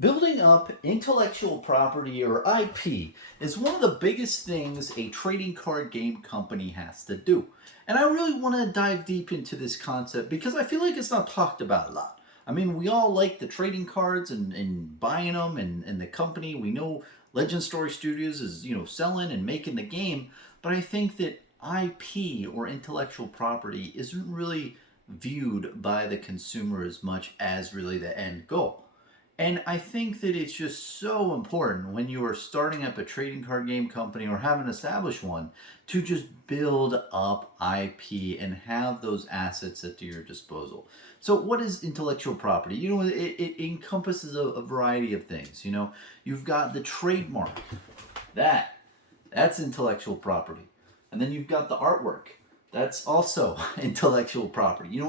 Building up intellectual property or IP is one of the biggest things a trading card game company has to do. And I really want to dive deep into this concept because I feel like it's not talked about a lot. I mean, we all like the trading cards and buying them and the company. We know Legend Story Studios is, selling and making the game. But I think that IP or intellectual property isn't really viewed by the consumer as much as really the end goal. And I think that it's just so important when you are starting up a trading card game company or haven't established one to just build up IP and have those assets at your disposal. So, what is intellectual property? It encompasses a variety of things. You've got the trademark, that that's intellectual property, and then you've got the artwork. That's also intellectual property.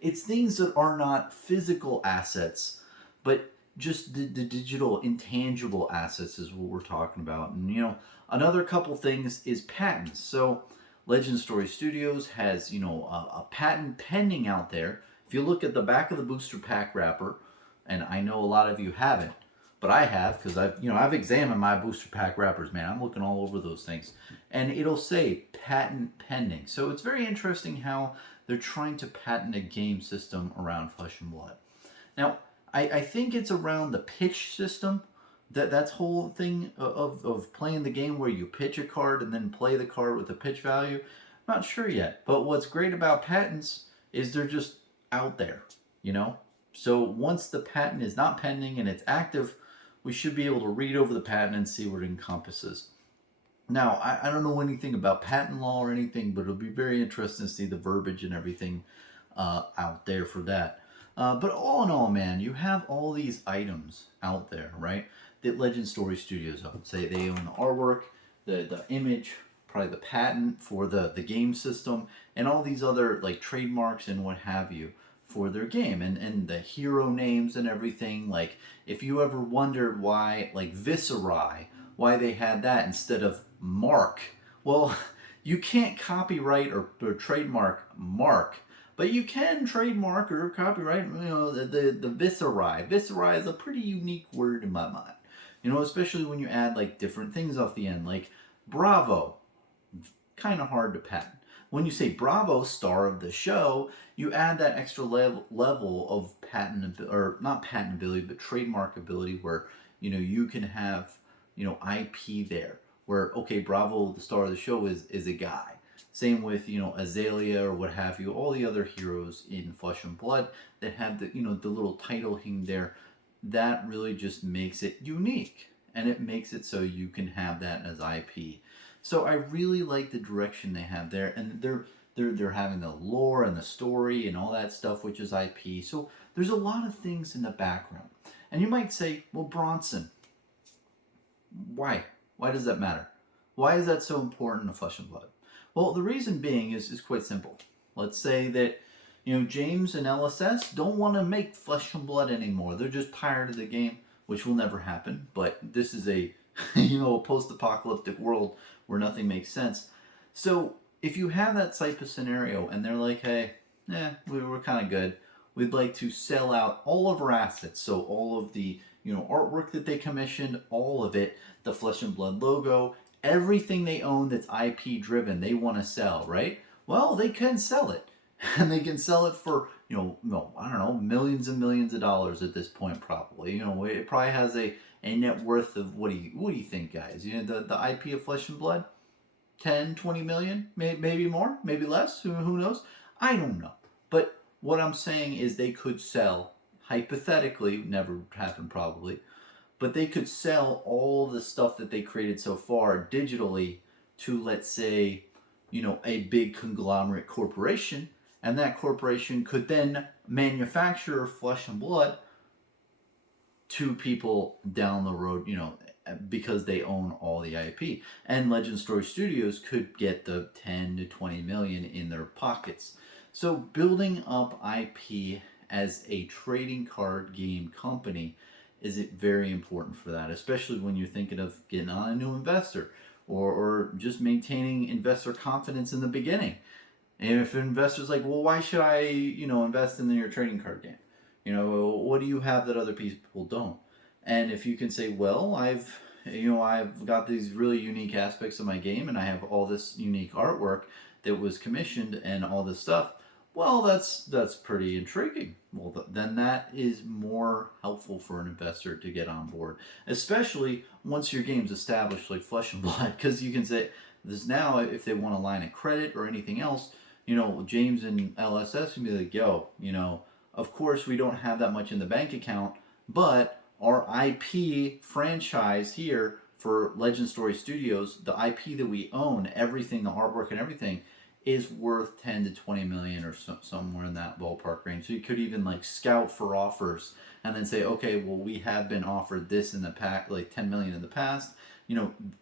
It's things that are not physical assets, but just the digital intangible assets is what we're talking about. And another couple things is patents. So Legend Story Studios has a patent pending out there. If you look at the back of the booster pack wrapper, and I know a lot of you haven't, but I have because I've examined my booster pack wrappers, man. I'm looking all over those things, and it'll say patent pending. So it's very interesting how they're trying to patent a game system around Flesh and Blood. Now, I think it's around the pitch system, that's whole thing of playing the game where you pitch a card and then play the card with the pitch value. I'm not sure yet, but what's great about patents is they're just out there, you know? So once the patent is not pending and it's active, we should be able to read over the patent and see what it encompasses. Now, I don't know anything about patent law or anything, but it'll be very interesting to see the verbiage and everything out there for that. But all in all, man, you have all these items out there, right? That Legend Story Studios own. Say they own the artwork, the image, probably the patent for the game system, and all these other like trademarks and what have you for their game, and the hero names and everything. Like if you ever wondered why like Viscerai, why they had that instead of Mark, well, you can't copyright or trademark Mark, but you can trademark or copyright, the Viscerai. Viscerai is a pretty unique word in my mind. Especially when you add like different things off the end, like Bravo, kind of hard to patent. When you say Bravo, star of the show, you add that extra level of patent, or not patentability, but trademark ability, where you can have IP there. Where okay, Bravo, the star of the show, is a guy. Same with Azalea or what have you. All the other heroes in Flesh and Blood that have the little title hing there. That really just makes it unique, and it makes it so you can have that as IP. So I really like the direction they have there, and they're having the lore and the story and all that stuff, which is IP. So there's a lot of things in the background, and you might say, well, Bronson, why? Why does that matter? Why is that so important to Flesh and Blood? Well, the reason being is quite simple. Let's say that James and LSS don't want to make Flesh and Blood anymore. They're just tired of the game, which will never happen. But this is a a post-apocalyptic world where nothing makes sense. So if you have that type of scenario and they're like, hey, we're kind of good. We'd like to sell out all of our assets. So all of the artwork that they commissioned, all of it, the Flesh and Blood logo, everything they own that's IP driven, they want to sell, right? Well, they can sell it. And they can sell it for, I don't know, millions and millions of dollars at this point, probably. It probably has a net worth of, what do you think, guys? The IP of Flesh and Blood? 10, 20 million? Maybe more? Maybe less? Who knows? I don't know. But what I'm saying is they could sell, hypothetically, never happen probably, but they could sell all the stuff that they created so far digitally to, let's say, a big conglomerate corporation, and that corporation could then manufacture Flesh and Blood to people down the road, because they own all the IP. And Legend Story Studios could get the 10 to 20 million in their pockets. So building up IP as a trading card game company is it very important for that, especially when you're thinking of getting on a new investor or just maintaining investor confidence in the beginning. And if an investor's like, well, why should I, invest in your trading card game? What do you have that other people don't? And if you can say, well, I've got these really unique aspects of my game, and I have all this unique artwork that was commissioned and all this stuff. Well, that's pretty intriguing. Well, then that is more helpful for an investor to get on board, especially once your game's established, like Flesh and Blood, because you can say this now if they want a line of credit or anything else. James and LSS can be like, yo, of course we don't have that much in the bank account, but our IP franchise here for Legend Story Studios, the IP that we own, everything, the artwork and everything, is worth 10 to 20 million or somewhere in that ballpark range. So you could even like scout for offers and then say, okay, well, we have been offered this in the past, like 10 million in the past.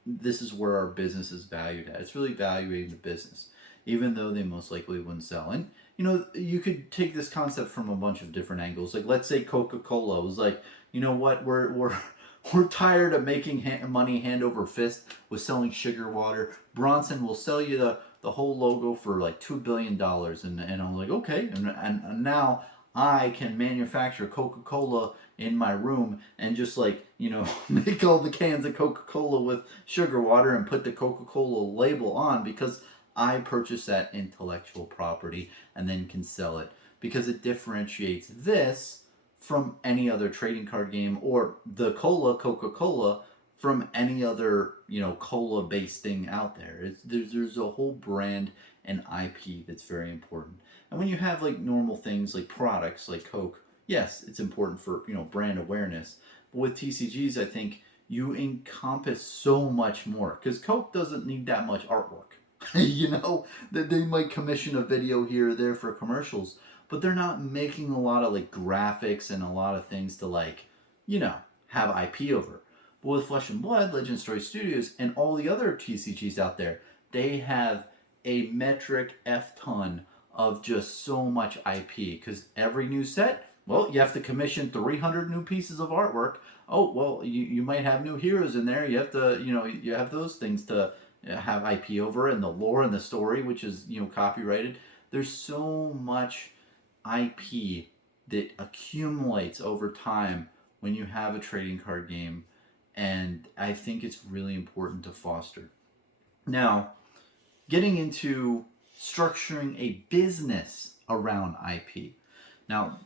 This is where our business is valued at. It's really evaluating the business, even though they most likely wouldn't sell. And you could take this concept from a bunch of different angles. Like, let's say Coca-Cola was like, you know what, we're tired of making money hand over fist with selling sugar water. Bronson will sell you the whole logo for like $2 billion. And I'm like, okay. And now I can manufacture Coca-Cola in my room and just like, make all the cans of Coca-Cola with sugar water and put the Coca-Cola label on because I purchased that intellectual property and then can sell it because it differentiates this from any other trading card game or the Coca-Cola from any other, cola-based thing out there. There's a whole brand and IP that's very important. And when you have like normal things like products like Coke, yes, it's important for, brand awareness. But with TCGs, I think you encompass so much more because Coke doesn't need that much artwork. That they might commission a video here or there for commercials, but they're not making a lot of like graphics and a lot of things to like, have IP over. But with Flesh and Blood, Legend Story Studios, and all the other TCGs out there, they have a metric F ton of just so much IP because every new set, well, you have to commission 300 new pieces of artwork. Oh, well, you might have new heroes in there. You have to, you have those things to have IP over, and the lore and the story, which is, copyrighted. There's so much IP that accumulates over time when you have a trading card game, and I think it's really important to foster. Now, getting into structuring a business around IP. Now,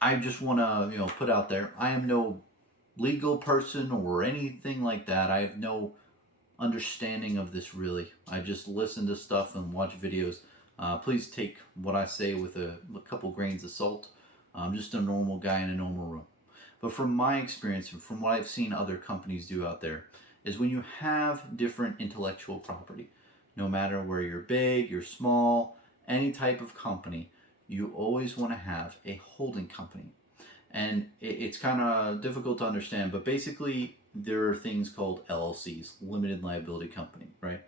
I just want to, put out there, I am no legal person or anything like that. I have no understanding of this really. I just listen to stuff and watch videos. Please take what I say with a couple grains of salt. I'm just a normal guy in a normal room. But from my experience and from what I've seen other companies do out there, is when you have different intellectual property, no matter where you're big, you're small, any type of company, you always want to have a holding company. And it's kind of difficult to understand, but basically there are things called LLCs, limited liability company, right?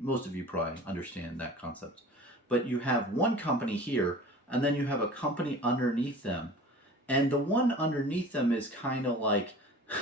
Most of you probably understand that concept. But you have one company here, and then you have a company underneath them. And the one underneath them is kind of like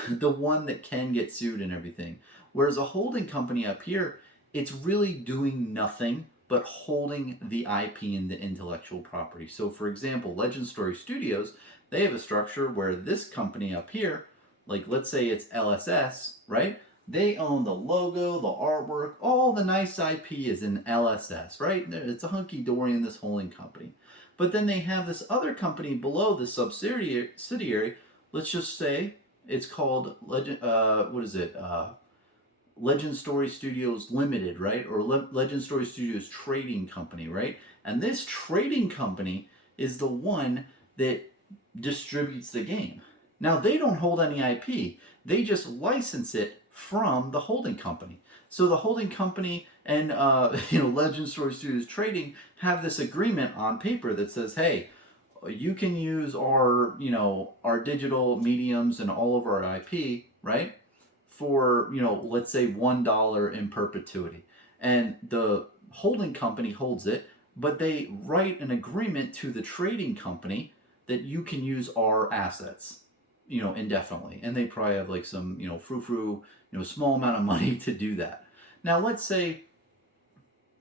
the one that can get sued and everything. Whereas a holding company up here, it's really doing nothing but holding the IP and the intellectual property. So for example, Legend Story Studios, they have a structure where this company up here, like let's say it's LSS, right? They own the logo, the artwork, all the nice IP is in LSS, right? It's a hunky-dory in this holding company. But then they have this other company below the subsidiary. Let's just say it's called Legend Story Studios Limited, right? Or Legend Story Studios Trading Company, right? And this trading company is the one that distributes the game. Now, they don't hold any IP. They just license it from the holding company. So the holding company and Legend Story Studios Trading have this agreement on paper that says, hey, you can use our digital mediums and all of our IP, right? For, let's say $1 in perpetuity. And the holding company holds it, but they write an agreement to the trading company that you can use our assets, indefinitely. And they probably have like some, frou-frou, small amount of money to do that. Now, let's say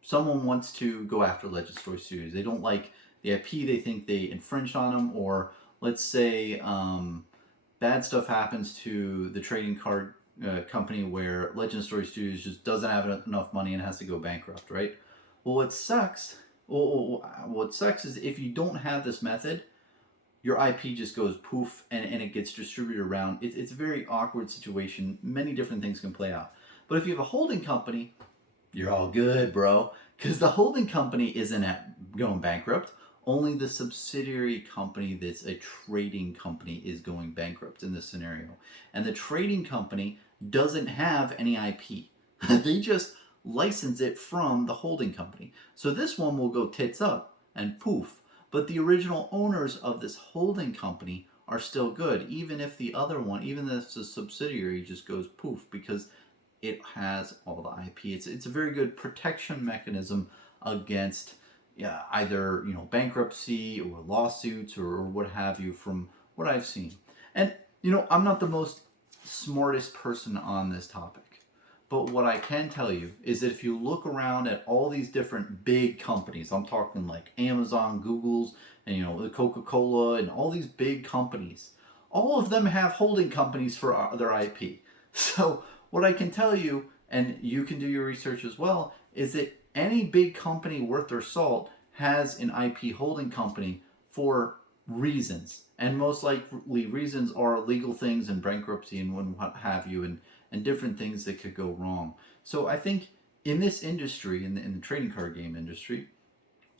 someone wants to go after Legend Story Studios. They don't like the IP, they think they infringed on them, or let's say bad stuff happens to the trading card company where Legend Story Studios just doesn't have enough money and has to go bankrupt, right? Well, what sucks is if you don't have this method, your IP just goes poof and it gets distributed around. It's a very awkward situation. Many different things can play out. But if you have a holding company, you're all good, bro. Because the holding company isn't going bankrupt. Only the subsidiary company that's a trading company is going bankrupt in this scenario. And the trading company doesn't have any IP. They just license it from the holding company. So this one will go tits up and poof. But the original owners of this holding company are still good, even if the other one, even if the subsidiary just goes poof, because it has all the IP. It's a very good protection mechanism against either bankruptcy or lawsuits or what have you from what I've seen. And I'm not the most smartest person on this topic, but what I can tell you is that if you look around at all these different big companies, I'm talking like Amazon, Google's, and the Coca-Cola, and all these big companies, all of them have holding companies for their IP. So what I can tell you, and you can do your research as well, is that any big company worth their salt has an IP holding company for reasons. And most likely reasons are legal things and bankruptcy and what have you, and different things that could go wrong. So I think in this industry, in the trading card game industry,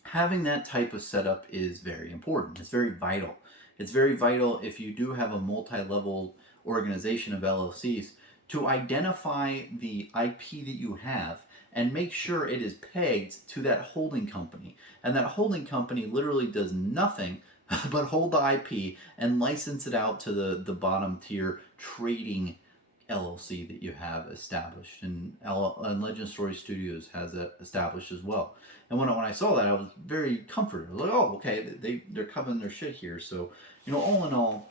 having that type of setup is very important. It's very vital. It's very vital if you do have a multi-level organization of LLCs to identify the IP that you have and make sure it is pegged to that holding company. And that holding company literally does nothing but hold the IP and license it out to the bottom tier trading LLC that you have established. And Legend Story Studios has it established as well. And when I saw that, I was very comforted. I was like, oh, okay, they're covering their shit here. So, all in all,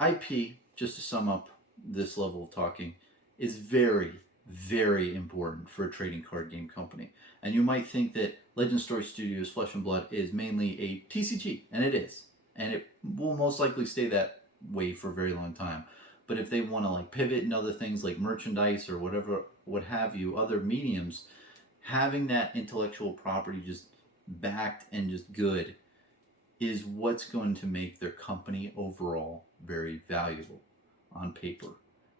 IP, just to sum up this level of talking, is very, very important for a trading card game company. And you might think that Legend Story Studios Flesh and Blood is mainly a TCG, and it is. And it will most likely stay that way for a very long time. But if they want to pivot in other things like merchandise or whatever, what have you, other mediums, having that intellectual property just backed and just good is what's going to make their company overall very valuable on paper.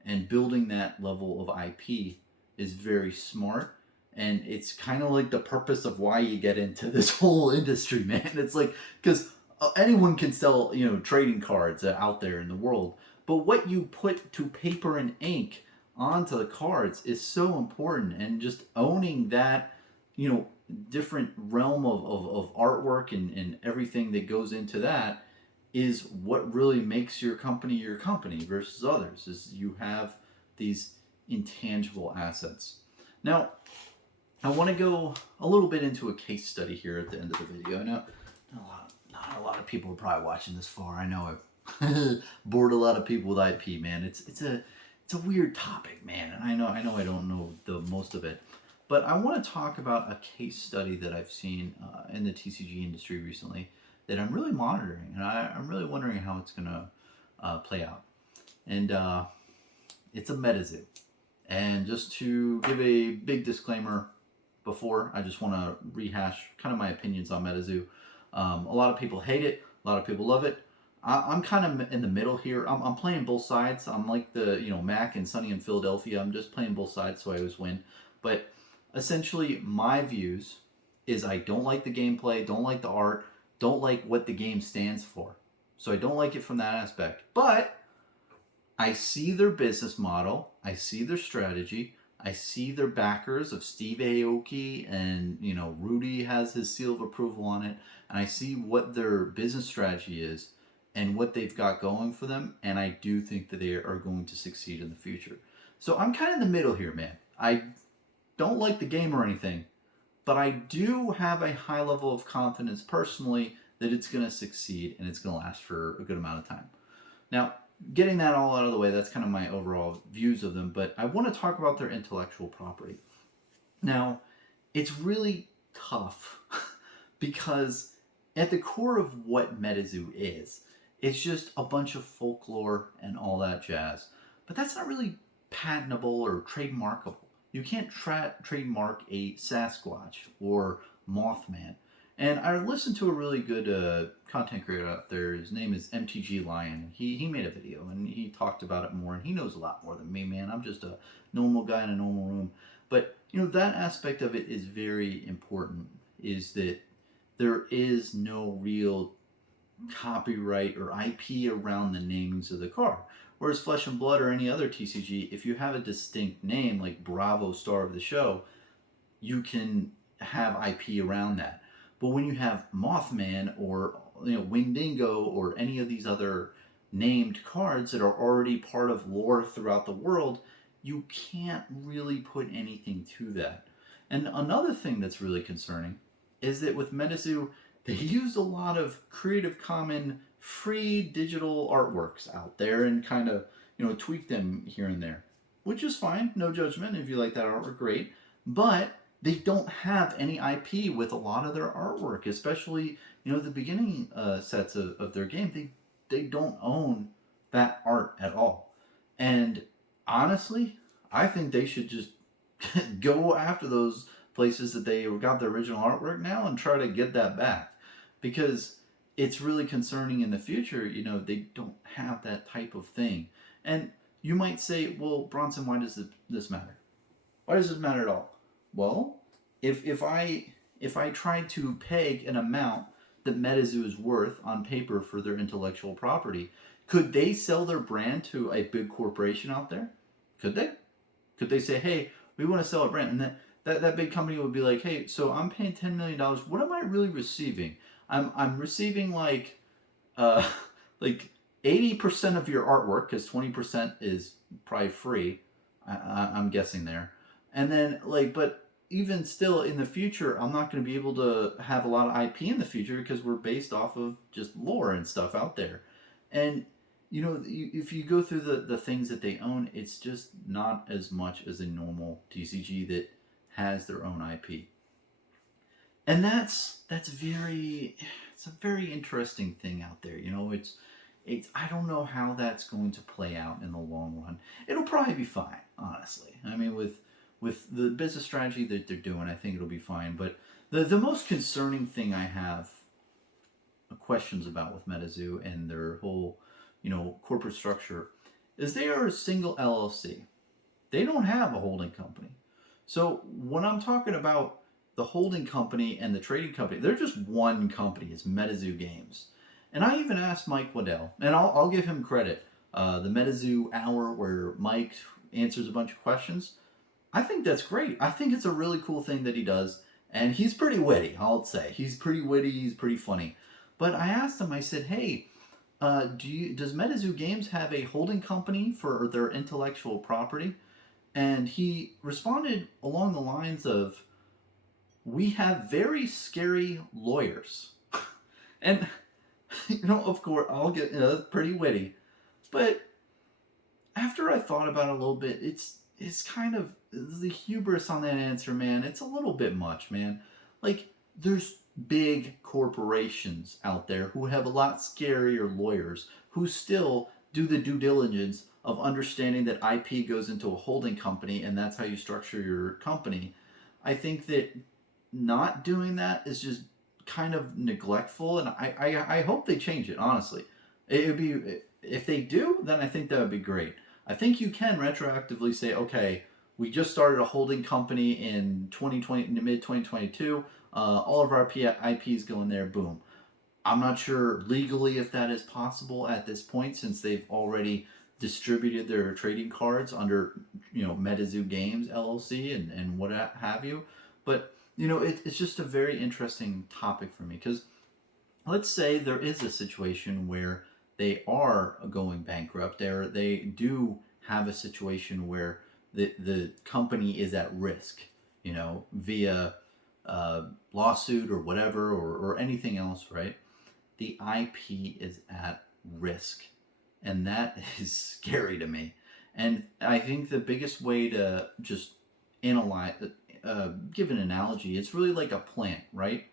And building that level of IP is very smart, and it's kind of like the purpose of why you get into this whole industry, man. It's because anyone can sell trading cards out there in the world, but what you put to paper and ink onto the cards is so important. And just owning that different realm of artwork and everything that goes into that is what really makes your company versus others, is you have these intangible assets. Now, I want to go a little bit into a case study here at the end of the video. Now, not a lot of people are probably watching this far. I know I've bored a lot of people with IP, man. It's a weird topic, man, and I know I don't know the most of it. But I want to talk about a case study that I've seen in the TCG industry recently that I'm really monitoring, and I'm really wondering how it's going to play out. And it's a Metazoa. And just to give a big disclaimer before, I just want to rehash kind of my opinions on Metazoa. A lot of people hate it. A lot of people love it. I'm kind of in the middle here. I'm playing both sides. I'm like the Mac and Sunny in Philadelphia. I'm just playing both sides so I always win. But essentially, my views is I don't like the gameplay, don't like the art, don't like what the game stands for. So I don't like it from that aspect. But I see their business model, I see their strategy, I see their backers of Steve Aoki, and Rudy has his seal of approval on it, and I see what their business strategy is and what they've got going for them, and I do think that they are going to succeed in the future. So I'm kind of in the middle here, man. I don't like the game or anything, but I do have a high level of confidence personally that it's going to succeed and it's going to last for a good amount of time. Now, getting that all out of the way, that's kind of my overall views of them, but I want to talk about their intellectual property. Now, it's really tough because at the core of what Metazoa is It's just a bunch of folklore and all that jazz. But that's not really patentable or trademarkable. You can't trademark a Sasquatch or Mothman. And I listened to a really good content creator out there. His name is MTG Lion. He made a video and he talked about it more. And he knows a lot more than me, man. I'm just a normal guy in a normal room. But that aspect of it is very important. Is that there is no real copyright or IP around the namings of the card. Whereas Flesh and Blood or any other TCG, if you have a distinct name like Bravo Star of the Show, you can have IP around that. But when you have Mothman or Wingdingo or any of these other named cards that are already part of lore throughout the world, you can't really put anything to that. And another thing that's really concerning is that with Metazoa, they used a lot of Creative Commons free digital artworks out there and kind of, tweak them here and there, which is fine. No judgment. If you like that artwork, great. But they don't have any IP with a lot of their artwork, especially, the beginning sets of their game. They don't own that art at all. And honestly, I think they should just go after those places that they got the original artwork now and try to get that back. Because it's really concerning in the future, they don't have that type of thing. And you might say, well, Bronson, why does this matter? Why does this matter at all? Well, if I try to peg an amount that Metazoa is worth on paper for their intellectual property, could they sell their brand to a big corporation out there? Could they? Could they say, hey, we want to sell a brand? And that big company would be like, hey, so I'm paying $10 million. What am I really receiving? I'm receiving like 80% of your artwork, because 20% is probably free. I'm guessing there. And then but even still in the future, I'm not going to be able to have a lot of IP in the future because we're based off of just lore and stuff out there. And if you go through the things that they own, it's just not as much as a normal TCG that has their own IP. And it's a very interesting thing out there. It's I don't know how that's going to play out in the long run. It'll probably be fine, honestly. I mean, with the business strategy that they're doing, I think it'll be fine. But the most concerning thing I have questions about with Metazoa and their whole, corporate structure is they are a single LLC. They don't have a holding company. So when I'm talking about the holding company and the trading company, they're just one company. It's Metazoa Games. And I even asked Mike Waddell, and I'll give him credit. The Metazoa Hour, where Mike answers a bunch of questions, I think that's great. I think it's a really cool thing that he does. And he's pretty witty, I'll say. He's pretty witty, he's pretty funny. But I asked him, I said, hey, does Metazoa Games have a holding company for their intellectual property? And he responded along the lines of, we have very scary lawyers. And, of course, I'll get, that's pretty witty. But after I thought about it a little bit, it's kind of the hubris on that answer, man. It's a little bit much, man. There's big corporations out there who have a lot scarier lawyers who still do the due diligence of understanding that IP goes into a holding company and that's how you structure your company. I think that not doing that is just kind of neglectful, and I hope they change it, honestly. It would be, if they do, then I think that would be great. I think you can retroactively say, okay, we just started a holding company in 2020, mid 2022. All of our IPs go in there, boom. I'm not sure legally if that is possible at this point, since they've already distributed their trading cards under, Metazoa Games LLC and what have you. But, it's just a very interesting topic for me, because let's say there is a situation where they are going bankrupt. They do have a situation where the company is at risk, via lawsuit or whatever, or anything else, right? The IP is at risk. And that is scary to me. And I think the biggest way to just analyze, give an analogy, it's really like a plant, right?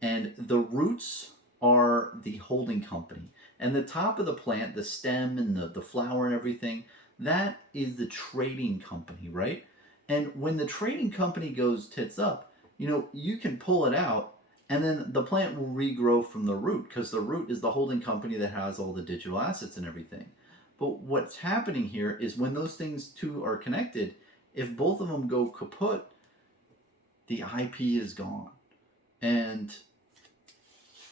And the roots are the holding company. And the top of the plant, the stem and the flower and everything, that is the trading company, right? And when the trading company goes tits up, you can pull it out and then the plant will regrow from the root because the root is the holding company that has all the digital assets and everything. But what's happening here is when those things two are connected, if both of them go kaput, the IP is gone. And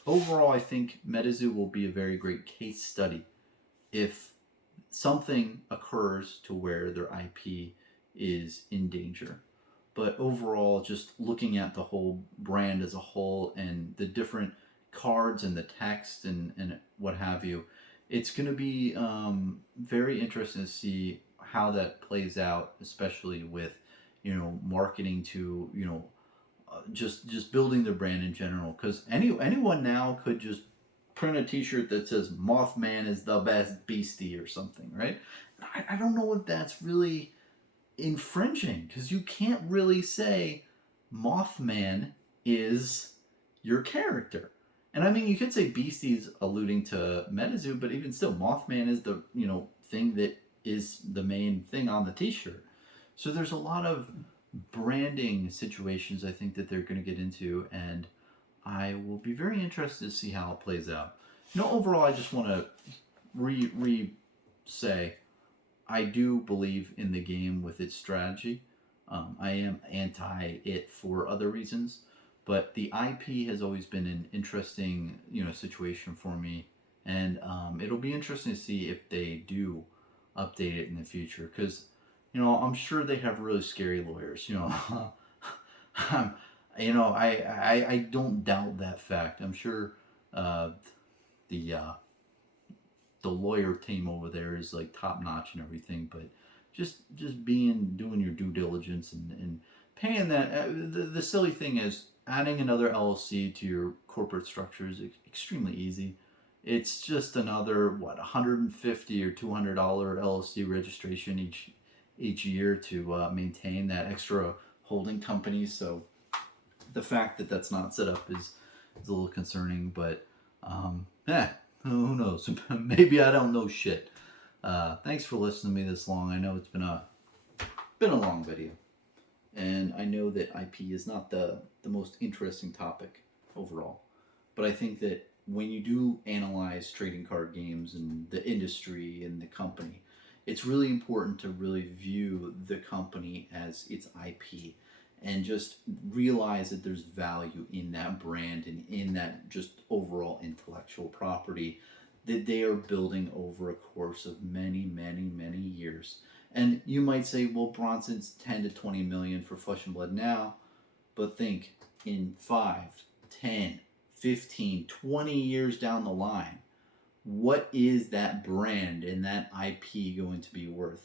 overall, I think Metazoa will be a very great case study if something occurs to where their IP is in danger. But overall, just looking at the whole brand as a whole and the different cards and the text and what have you, it's going to be very interesting to see how that plays out, especially with marketing to just building their brand in general. Because anyone now could just print a T-shirt that says "Mothman is the best beastie" or something, right? I don't know if that's really infringing because you can't really say Mothman is your character. And I mean, you could say Beastie's alluding to Metazoa, but even still, Mothman is the thing that is the main thing on the T-shirt. So there's a lot of branding situations I think that they're going to get into, and I will be very interested to see how it plays out. Overall, I just want to say I do believe in the game with its strategy. I am anti it for other reasons, but the IP has always been an interesting situation for me, and it'll be interesting to see if they do update it in the future because I'm sure they have really scary lawyers. I don't doubt that fact. I'm sure the lawyer team over there is like top notch and everything, but just doing your due diligence and paying that. The silly thing is adding another LLC to your corporate structure is extremely easy. It's just another $150 or $200 LLC registration each year to maintain that extra holding company. So the fact that that's not set up is a little concerning, but who knows? Maybe I don't know shit. Thanks for listening to me this long. I know it's been a long video, and I know that IP is not the most interesting topic overall, but I think that when you do analyze trading card games and the industry and the company, it's really important to really view the company as its IP and just realize that there's value in that brand and in that just overall intellectual property that they are building over a course of many, many, many years. And you might say, well, Bronson's 10 to 20 million for Flesh and Blood now, but think in 5, 10, 15, 20 years down the line, what is that brand and that IP going to be worth?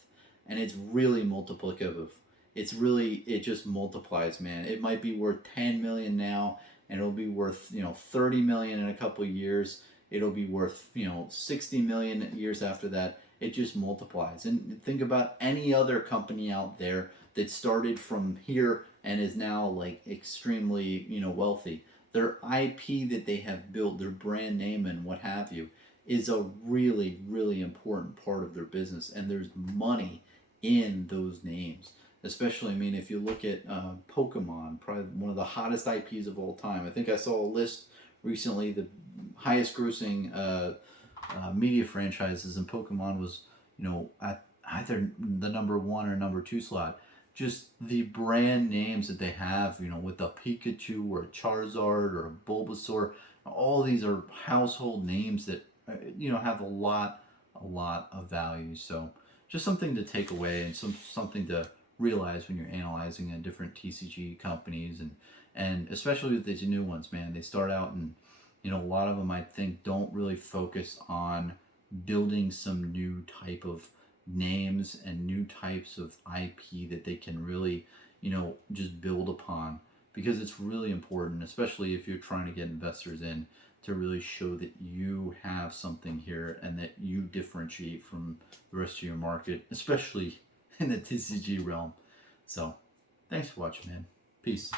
And it's really multiplicative. It just multiplies, man. It might be worth 10 million now, and it'll be worth 30 million in a couple of years. It'll be worth 60 million years after that. It just multiplies. And think about any other company out there that started from here and is now like extremely wealthy. Their IP that they have built, their brand name and what have you, is a really, really important part of their business, and there's money in those names. Especially, I mean, if you look at Pokemon, probably one of the hottest IPs of all time. I think I saw a list recently, the highest grossing media franchises, and Pokemon was, at either the number 1 or number 2 slot. Just the brand names that they have, with a Pikachu or a Charizard or a Bulbasaur, all these are household names that have a lot of value. So just something to take away and something to realize when you're analyzing different TCG companies and especially with these new ones, man. They start out and a lot of them I think don't really focus on building some new type of names and new types of IP that they can really just build upon, because it's really important, especially if you're trying to get investors in, to really show that you have something here and that you differentiate from the rest of your market, especially in the TCG realm. So, thanks for watching, man. Peace.